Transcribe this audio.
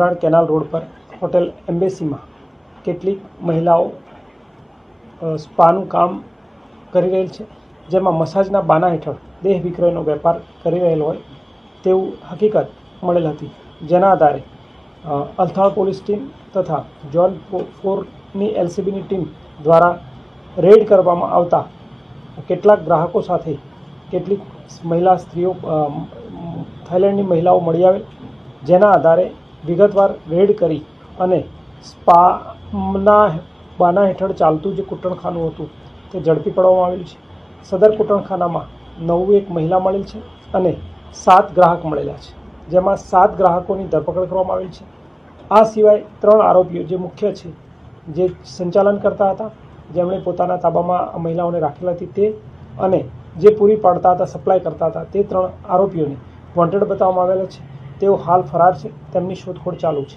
ઉમરાણ canal road પર hotel એમ્બેસીમાં કેટલીક મહિલાઓ સ્પાનું કામ કરી રહેલ છે, જેમાં મસાજના બાના હેઠળ દેહ વિક્રયનો વેપાર કરી રહેલ હોય તેવું હકીકત મળેલ હતી, જેના આધારે અલથાણ પોલીસ ટીમ તથા ઝોન 4ની LCBની ટીમ દ્વારા રેડ કરવામાં આવતા કેટલાક ગ્રાહકો સાથે કેટલીક મહિલા સ્ત્રીઓ થાઈલેન્ડની મહિલાઓ મળી આવેલ, જેના આધારે વિગતવાર રેડ કરી અને સ્પાના બાના હેઠળ ચાલતું જે કૂટણખાનું હતું તે ઝડપી પાડવામાં આવેલ છે. સદર કૂટણખાનામાં 91 મહિલા મળેલ છે અને 7 ગ્રાહક મળેલા છે, જેમાં 7 ગ્રાહકોની ધરપકડ કરવામાં આવેલ છે. આ સિવાય 3 આરોપીઓ જે મુખ્ય છે, જે સંચાલન કરતા હતા, જેમણે પોતાના તાબામાં મહિલાઓને રાખેલા હતી તે, અને જે પૂરી પાડતા હતા, સપ્લાય કરતા હતા, તે 3 આરોપીઓને વોન્ટેડ બતાવવામાં આવેલા છે. તેઓ હાલ ફરાર છે, તેમની શોધખોળ ચાલુ છે.